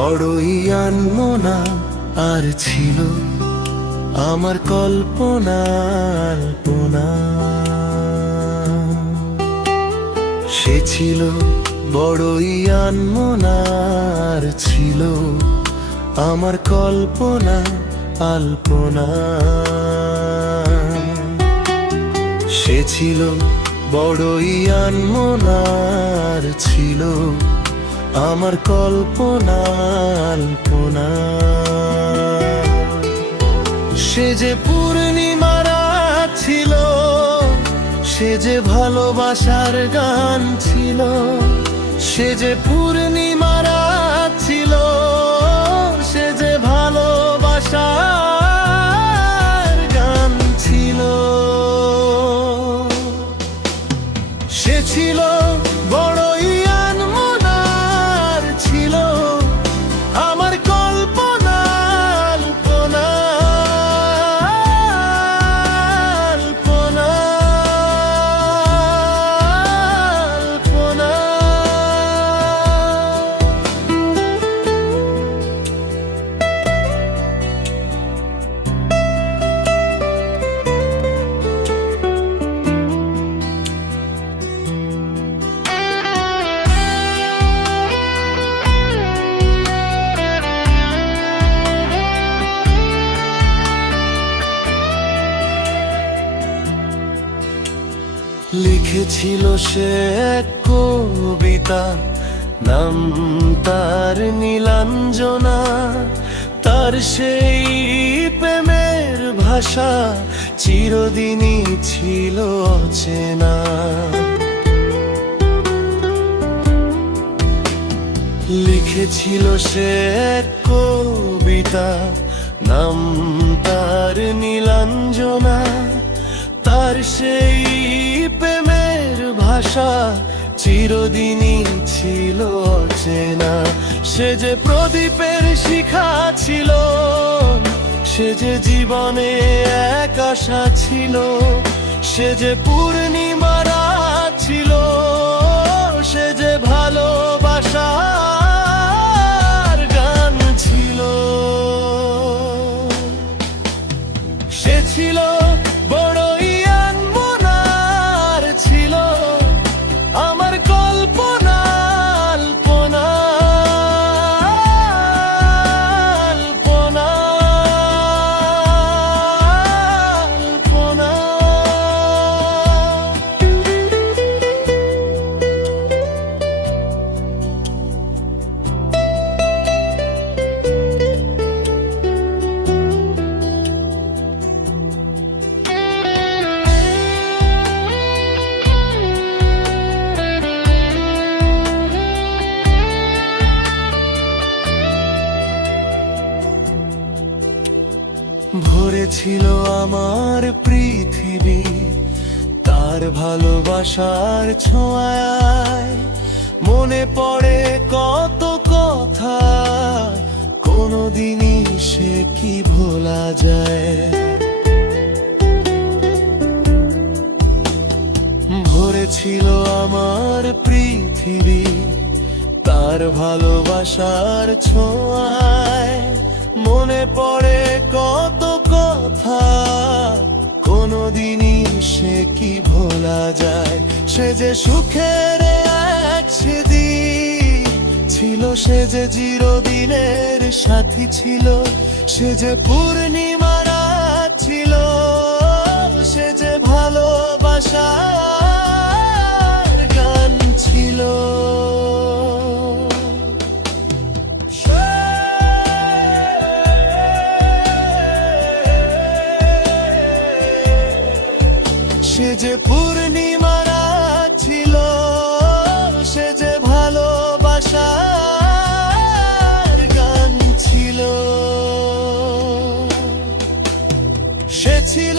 বড়ই আনমনা আর ছিল আমার কল্পনা আলপনা। সে ছিল বড়ই আনমনা আর ছিল আমার কল্পনা আলপনা। সে ছিল বড়ই আনমনা আর ছিল আমার কল্পনা আলপনা। সে যে পূর্ণিমা রাত ছিল, সে যে ভালোবাসার গান ছিল। সে যে পূর্ণিমা রাত ছিল, সে যে ভালোবাসার গান ছিল। সে ছিল বড়ই আনমনা আর ছিল আমার কল্পনা আলপনা আলপনা আলপনা। লিখেছিল সে এক কবিতা, নাম তার নীলাঞ্জনা। তার সেই প্রেমের ভাষা চিরদিনই ছিল অচেনা। লিখেছিল সে এক কবিতা, নাম তার নীলাঞ্জনা। তার সেই প্রেমের ভাষা চিরদিনই ছিল অচেনা। সে যে প্রদীপের শিখা ছিল, সে যে জীবনে এক আশা ছিল। সে যে পূর্ণিমা রাত ছিল, সে যে ভালোবাসার গান ছিল। সে ছিল বড়ই আনমনা আর ছিল আমার কল্পনা আলপনা আলপনা আলপনা। ভরেছিল আমার পৃথিবী তার ভালোবাসার ছোঁয়ায়। মনে পড়ে কত কথা, কোনদিনই সে কি ভোলা যায়। ভরেছিল আমার পৃথিবী তার ভালোবাসার ছোঁয়ায়। মনে পড়ে কত কথা, কোনদিনই সে কি ভোলা যায়। সে যে সুখের এক স্মৃতি ছিল, সে যে চিরদিনের সাথী ছিল। সে যে পূর্ণিমা রাত ছিল, সে যে ভালোবাসার গান ছিল। সে যে পূর্ণিমা রাত ছিল, সে যে ভালোবাসার গান ছিল। সে ছিল